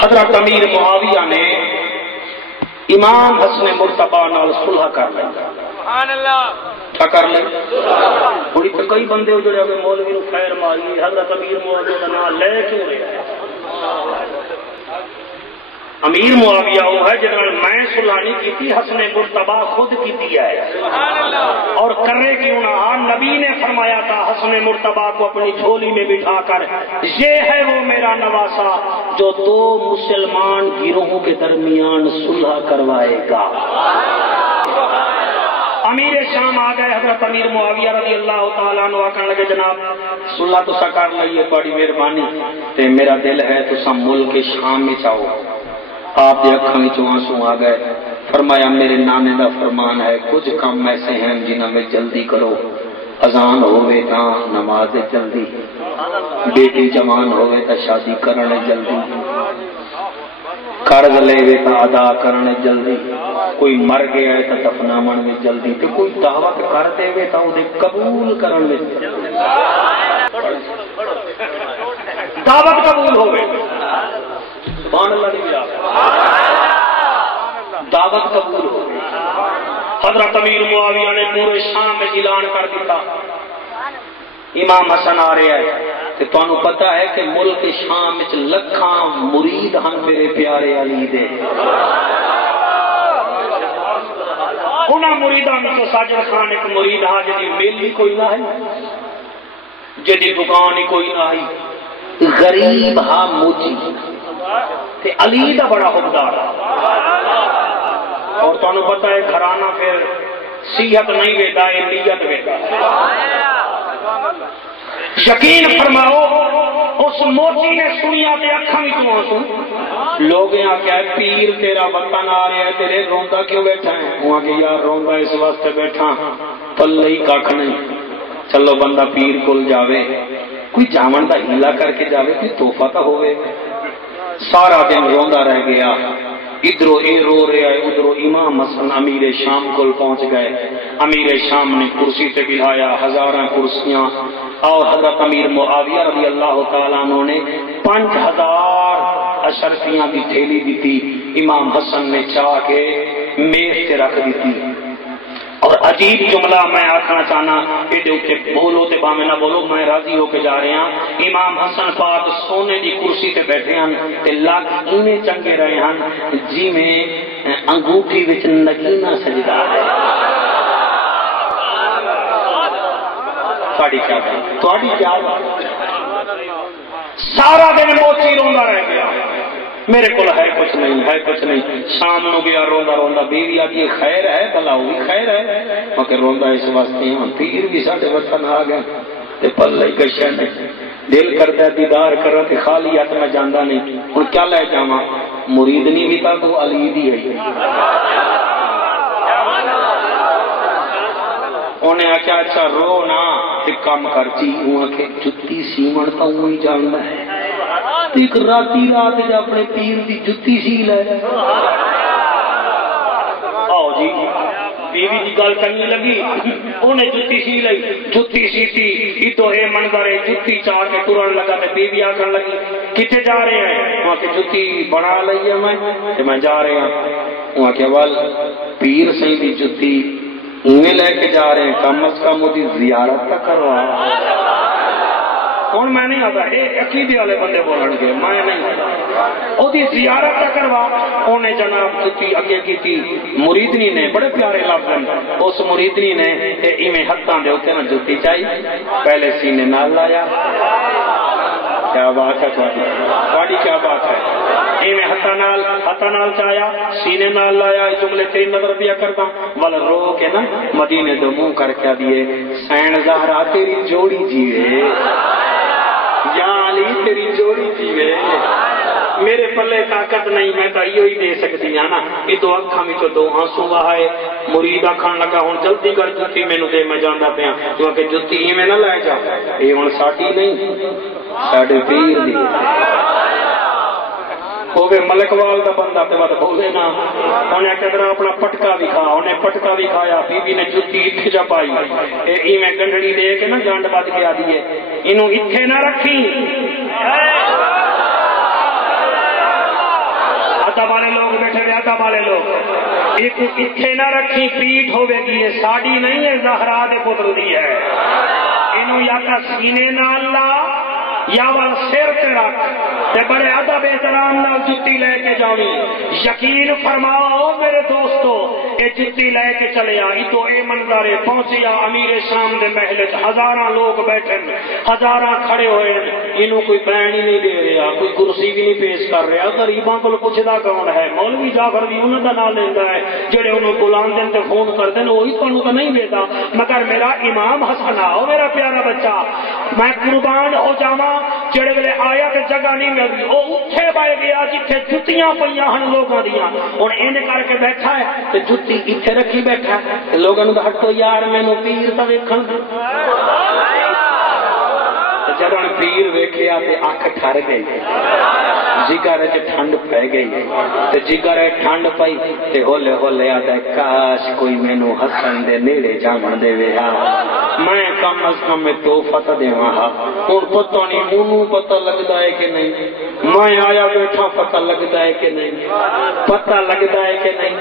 حضرت امیر معاویہ نے امام حسن مرتبہ نال صلح کر لی. سبحان اللہ. کیا کر لی؟ بڑی تو کئی بندے ہو جڑے اگر مولوی نو خیر ماری حضرت امیر معاویہ کا نام لے کیوں رہے؟ امیر معاویہ وہ ہے جنہوں نے میں صلح نہیں کی تھی، حسن مرتبہ خود کی ہے. سبحان اللہ. اور کرے کیوں نہ؟ نبی نے فرمایا تھا حسن مرتبہ کو اپنی جھولی میں بٹھا کر یہ ہے وہ میرا نواسا جو دو مسلمان گروہوں کے درمیان صلح کروائے گا. امیر شام آ گئے، حضرت امیر معاویہ رضی اللہ تعالیٰ عنہ آکھن لگے جناب صلح تو کر لئیے، بڑی مہربانی تے میرا دل ہے تو ملک شام میں چاہو. آپ دے اکھاں وچوں آنسو آ گئے. فرمایا میرے نانے دا فرمان ہے کچھ کام ایسے ہیں جنہاں میں جلدی کرو، اذان ہوئے تاں نماز جلدی، بیٹی جوان ہوئے تا شادی کرنے جلدی، قرض لے وے تا ادا کرنے جلدی، کوئی مر گیا ہے تا دفناون میں جلدی، تے کوئی دعوت کر دے وے تا اودے قبول کرن میں جلدی. دعوت قبول ہوئے سبحان اللہ دی دعوت قبول ہو. حضرت امیر معاویہ نے پورے شام میں اعلان کر دیتا امام حسن آ رہے ہیں. کہ تانوں پتہ ہے کہ ملک شام وچ لکھاں مرید ہن میرے پیارے علی دے. انہاں مریداں وچوں ساجد خان ایک مرید ہا جدی میلی کوئی نہ ہے، جدی دکان ہی کوئی نہ ہے، غریب ہا موچی تے علی دا بڑا حقدار. اور تانوں پتہ ہے گھرانہ پھر صحت نہیں ویدا ہے، نیت ویدا. یقین فرماؤ اس موچی نے سنیا تے اکھاں وچوں آنسو. لوگیں آکھیا پیر تیرا وطن آ رہا ہے تیرے روندا کیوں بیٹھا ہے؟ وہ کہ یار روندا اس واسطے بیٹھا پلے ہی کھ نہیں. چلو بندہ پیر کول جاوے، کوئی جاون دا ہیلا کر کے جاوے، کوئی تحفہ تو ہوئے. سارا دن روندا رہ گیا، ادھرو اے رو رہا ہے، ادھرو امام حسن امیر شام کو پہنچ گئے. امیر شام نے کرسی سے بٹھایا، ہزاراں کرسیاں، اور حضرت امیر معاویہ رضی اللہ تعالیٰ عنہ نے 5000 اشرفیاں دی تھیلی دیتی. امام حسن نے چاہ کے میز تے رکھ دیتی. اور عجیب جملہ میں آکھنا چاہنا کہ بولو تے باویں نہ بولو میں راضی ہو کے جا رہے ہیں. امام حسن پاک سونے دی کرسی تے بیٹھے ہیں تے لاکھ ایویں چنگے رہے ہیں جی میں انگوٹھی وچ نگینہ سجدا ہے. تہاڈی کیا بات، تہاڈی کیا بات. سارا دن موچی روندا رہ گیا، میرے کو ہے کچھ نہیں، ہے کچھ نہیں. شام نو گیا روندا روندا، بیوی آدھی خیر ہے بلا وہ بھی خیر ہے، مگر روندا اس واسطے ہاں پیر بھی ساڈے وطن آ گئے تے پلے گشے نہیں. دل کرتا دیدار کرا تے خالی ہاتھ میں جاندا نہیں. ہن کیا لے جاواں؟ مریدنی بھی تا تو علی دی ہے. انہیں آخیا اچھا رو نا ایک کام کر چی، وہ آخ جتی سیمن تو وہی جاننا ہے. ایک راتی رات جا اپنے پیر دی جتی سی لے. آؤ جی بیوی کی گل کرنی لگی، انہیں جتی سی لئی، جتی سی تھی ادھر اے منظر ہے، جتی چاہ کے ٹرن لگا تے بیوی آکھن لگی کتے جا رہے ہیں؟ وہاں کہ جتی بنا لئی ہے میں جا رہے ہیں. وہاں کہ وال پیر سی دی جتی انہیں لے کے جا رہے ہیں، کم از کم وہ زیارت تک کروا. ہوں میں نہیں آتا یہ عقیدے والے بندے بولن گے، میں نہیں آتا وہ زیارت تک کروا. انہیں جناب جتی اگے کی مریدنی نے بڑے پیارے لفظ ہیں. اس مریدنی نے ایویں ہاتھوں کے اتنے نہ جتی چاہیے، پہلے سینے نال لایا. کیا بات ہے تھوڑی، کیا بات ہے. ایویں ہاتھوں نال چایا، سینے نال لایا. جملے تیری نظر دیا کرتا ول رو کے نا مدینے دو منہ کر کے دیے سین زہرا تیری جوڑی جیوے، یا علی تیری جوڑی جیوے. میرے پلے طاقت نہیں، میں تو یہ ہی دے سکتی ہاں نا. یہ دو اکھاں وچوں دو آنسو وہائے. مرید آکھن لگا ہن جلدی کر جتی مینوں دے، میں جاندا پیا. کیونکہ جتی ایویں نہ لے جا، یہ ہن ساڈی نہیں ساڈے پیر دی. ہوگے ملکوال کا بندہ تے بات بولے نا. انہیں کدرا اپنا پٹکا بھی کھا، انہیں پٹکا بھی کھایا. بی نے جتی اتھے جا پائی، ایویں گنڈڑی دے کے نا جانڈ بد کے آدھی ہے انہوں اتھے نہ رکھی. ادب والے لوگ بیٹھے ہوئے، ادب والے لوگ ایک اتھے نہ رکھی پیٹھ ہوے گی، یہ ساڑی نہیں ہے، زہرا دے پتر دی ہے، انہوں یا کا سینے نہ اللہ یا وال سر تے رکھ تے بڑے ادب احترام نال جتی لے کے جاوی۔ یقین فرماؤ میرے دوستو، اے جتی لے کے چلے آئی تو اے منظر پہنچیا امیر شام دے محل، ہزاراں لوگ بیٹھے، ہزاراں کھڑے ہوئے، انہوں کوئی بین ہی نہیں دے رہا، کوئی کرسی بھی نہیں پیش کر رہا، غریباں کو پوچھدا کون ہے؟ مولوی جعفر بھی انہاں دا نام لیندا ہے، جڑے انہوں بلان دین تے فون کردے نے، وہی تانوں تو نہیں ویدا، مگر میرا امام حسن آؤ میرا پیارا بچہ، میں قربان ہو جاواں، جڑے ویلے آیا تے جگہ نہیں ملدی، او اٹھے بہ گیا جتھے جتیاں پیاں ہن لوگاں دیاں، ہن اینج کر کے بیٹھا ہے تے جتی ایتھے رکھی بیٹھا ہے، لوگاں نوں ہٹو یار مینوں پیر تا ویکھن دے، جدوں پیر ویکھیا تے اکھ ٹھر گئی، جگر وچ ٹھنڈ پہ گئی تے جگر ٹھنڈ پئی تے ہولے ہولے آدا کاش کوئی مینوں حسن دے نیڑے جاون دے ویا، میں کم از کم میں توحفہ دیواں ہاں، ہن پتہ نہیں مونوں پتہ لگدا ہے کہ نہیں، میں آیا بیٹھا پتہ لگدا ہے کہ نہیں، پتہ لگدا ہے کہ نہیں۔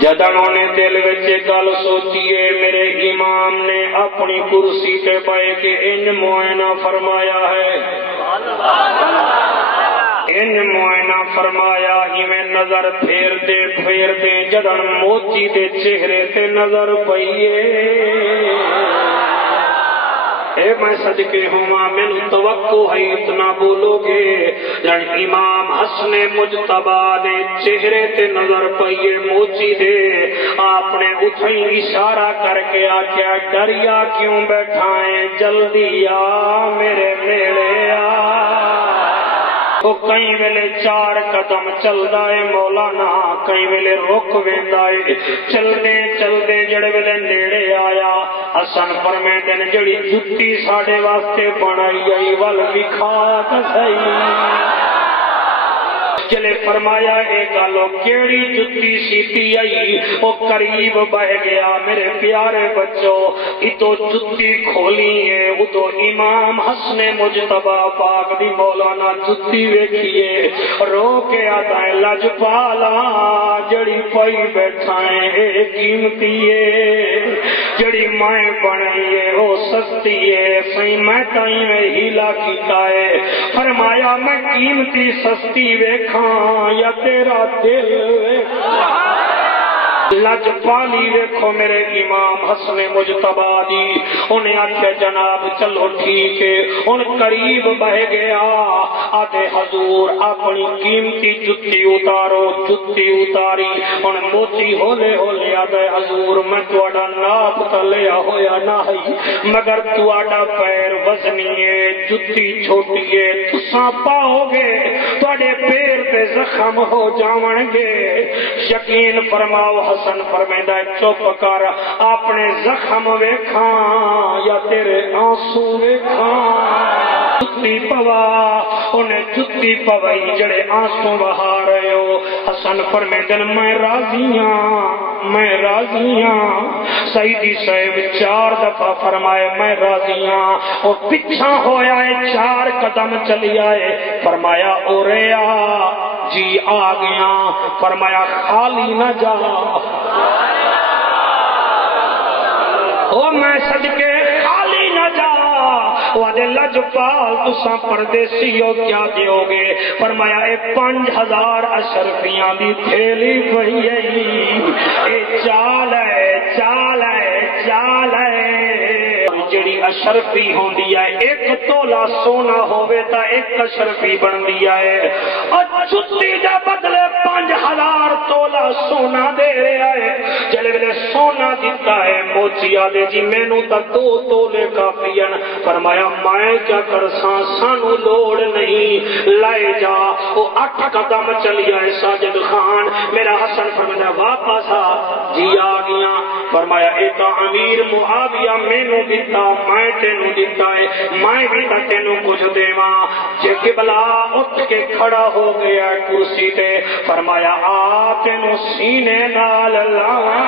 جدوں نے دل وچ گل سوچیے، میرے امام نے اپنی کرسی تے بیٹھ کے انج معائنہ فرمایا ہے، انج معائنہ فرمایا ہی میں نظر پھیر دے جدن موتی دے چہرے تے نظر پئیے، اے میں صدقے ہوا میں توقع ہے اتنا بولو گے، یعنی امام حسن مجتبی دے چہرے تے نظر پئیے موچی دے، آپ نے اتھیں اشارہ کر کے آکھیا ڈریا کیوں بیٹھا ہے، جلدی آ میرے میڑے آ، تو کئی ویلے 4 قدم چلدا ہے مولانا، کئی ویلے رک ویندا ہے، چلدے جڑے ویلے نیڑے آیا حسن فرمیندے نے جڑی جتی ساڈے واسطے بنائی آئی ول وکھا تے صحیح، چلے فرمایا اے گالو کیڑی جتی سیتی آئی، او قریب بہ گیا میرے پیارے بچوں، اتو جتی کھولی ہے، اتو امام حسن مجتبی پاک دی مولانا جتی ویکھیے، رو کے آتا ہے لجپالا جڑی پئی بیٹھا ہے اے قیمتی ہے، جڑی میں بنائی ہے وہ سستی ہے، سہی میں تائیں ہیلا کیتا ہے، فرمایا میں قیمتی سستی ویکھاں یا تیرا دل لجپالی ویکھو میرے امام حسن مجتبی دی، انہیں آکھیا جناب چلو ٹھیک ہے، ان قریب بہ گیا، آدھے حضور اپنی قیمتی جتی اتارو، جتی اتاری، ان موتی ہولے ہولے آدھے حضور میں تواڈا ناپ تلیا ہویا نہیں، مگر تواڈا پیر وزنی ہے، جتی چھوٹی ہے، تساں پاؤ گے تواڈے پیر تے زخم ہو جاون گے، یقین فرماؤ حسن فرمیندہ ہے چپ کر، اپنے زخم ویکھاں یا تیرے آنسو ویکھاں، جتی پوا انہیں جتی پوائی جڑے آنسو بہا رہے ہو، حسن فرمیندے میں راضیاں، سیدی صاحب 4 دفعہ فرمائے میں راضیاں، اور پیچھا ہویا ہے 4 قدم چلی آئے، فرمایا اوریا جی آ گیا، فرمایا خالی نہ جا، او میں صدقے خالی نہ جا، وعدے لجپال تساں پردیسی ہو کیا دیو گے، فرمایا اے 5000 اشرفیاں دی تھیلی پئی اے چال ہے جڑی اشرفی ہوندی ہے 1 تولہ سونا ہوئے تا 1 اشرفی بندی ہے، اور جتی دے بدلے 5000 تولہ سونا دے رہا ہے، جلے ویلے سونا دیتا ہے موچی آدھے جی مینوں تا 2 تولے کافی ہیں، فرمایا میں کیا کرساں سانو لوڑ نہیں، لائے جا، وہ 8 قدم چلی آئے ساجد خان، میرا حسن فرمایا واپس آ، جی آ گیا، فرمایا ایک امیر معاویہ مینوں دیتا میں تینوں دیتا ہے، میں بھی تا تینوں کچھ دیواں، جے قبلہ اٹھ کے کھڑا ہو گیا کرسی تے، فرمایا آ تینوں سینے نال لاواں،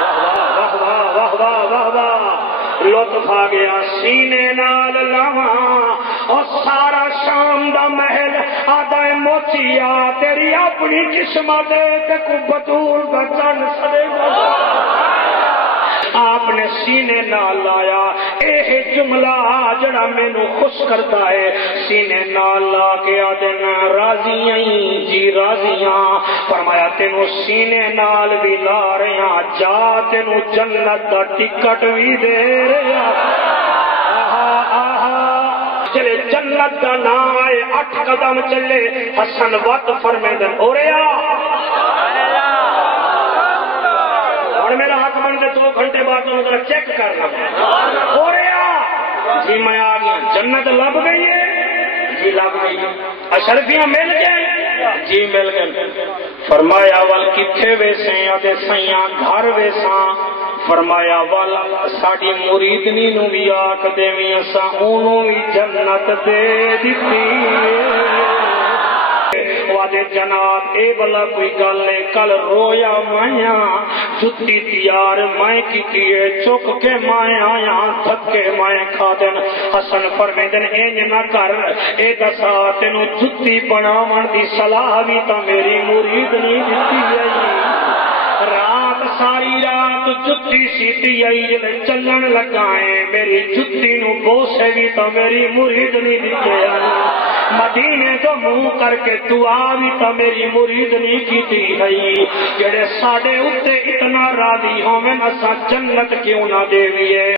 واہ واہ واہ واہ واہ واہ، لطف آ گیا، سینے نال لاواں، اور سارا شام دا محل آدھا موچی موتیا تیری اپنی قسمت تے کو بطول دا چن سدے گا آپ نے سینے نال لایا اے جملہ جڑا مینوں خوش کرتا ہے سینے نال لا کے آدن راضی ہیں جی راضیاں فرمایا تینوں سینے نال بھی لا رہے ہیں جا تینوں جنت دا ٹکٹ بھی دے رہے چلے جنت دا نام آئے 8 قدم چلے حسن وقت فرمیدن ہو رہا اور میرا حق بندے 2 گھنٹے بعد میں ذرا چیک کرنا ہو رہا جی میں آ گیا جنت لب گئی ہے جی لب گئی اشرفیاں مل گئے جی مل گئے فرمایا وال کتھے ویسے آدھے سیاں گھر ویساں فرمایا وال ساڑی مریدنی نو بھی آکھ دے میں اسا انہوں بھی جنت دے دیتی وعدے جناب اے بلا کوئی گل نے کل رویا مائیاں جتی تیار میں کیے چک کے میں آیا تھکے میں کھا دن حسن فرمیدن اینج نہ کر اے دسا تینوں جتی بناون دی صلاح بھی تا میری مرید نہیں دیتی ہے رات ساری رات جتی سیتی آئی جب چلن لگائیں میری جتی نو بوسے بھی تا میری مرید نہیں دیتی ہے مدینے تو منہ کر کے دعا بھی تا میری مرید نہیں کیتی ہے جڑے ساڑے اتے اتنا راضی ہوں میں نسا جنت کیوں نہ دے